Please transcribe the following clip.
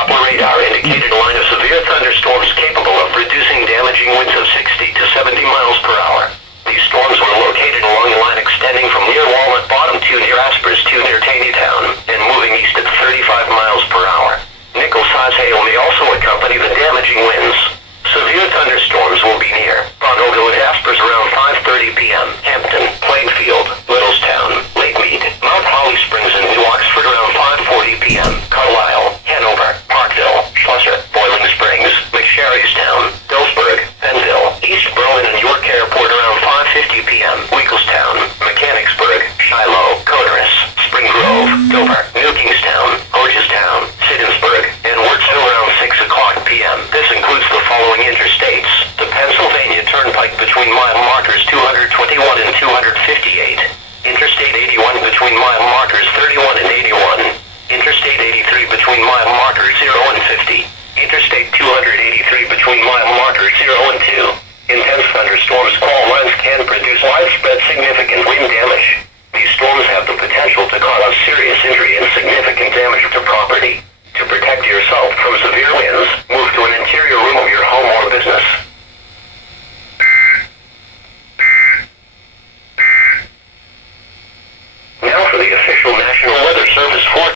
Doppler radar indicated a line of severe thunderstorms capable of producing damaging winds of 60 to 70 miles per hour. These storms were located along a line extending from near Walnut Bottom to near Aspers to near Taneytown, and moving east at 35 miles per hour. Nickel-size hail may also accompany the damaging winds. Severe thunderstorms will be near Bonneville at Aspers around 5:30 p.m., Hampton, Plainfield, Littlestown, Lake Mead, Mount Holly Springs, and New Oxford around 5:40 p.m., Carlisle, Hanover, Parkville, Schlosser, Boiling Springs, McSherrystown, Dillsburg, Benville, East Berlin, and York Airport around 5:50 p.m., Weakelstown, Mechanicsburg, Shiloh, Coderus, Spring Grove, Dover, New Kingstown, Orgestown, Siddonsburg, and Wurtsville around 6 o'clock p.m. This includes the following interstates: the Pennsylvania Turnpike between mile markers 221 and 258, Interstate 81 between mile markers 31 and 81, Interstate 83 between mile markers 0 and 50, Interstate 283 between mile markers 0 and 2. Intense thunderstorms call lines can produce widespread significant wind damage. These storms have the potential to cause serious injury and significant